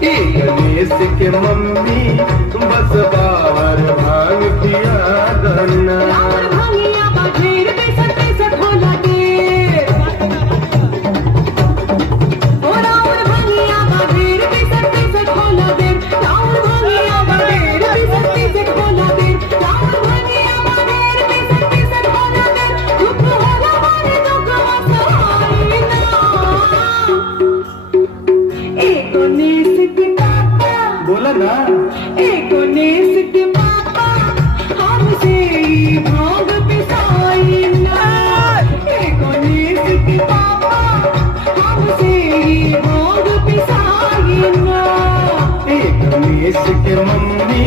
गणेश के मम्मी बस बाहर भांग पिया दना भांगिया बाजेर बेसत बेसत होला देर ओ राउर भांगिया बाजेर बेसत बेसत होला देर राउर भांगिया बाजेर बेसत बेसत होला देर राउर भांगिया बाजेर बेसत बेसत होला देर दुख होला मारे दुख वसहाई ना ए गणेश के पापा बोला ना ए गणेश के पापा हमसे ही भांग पिसाई ना ए गणेश के पापा हमसे ही भांग पिसाई ना गणेश के मम्मी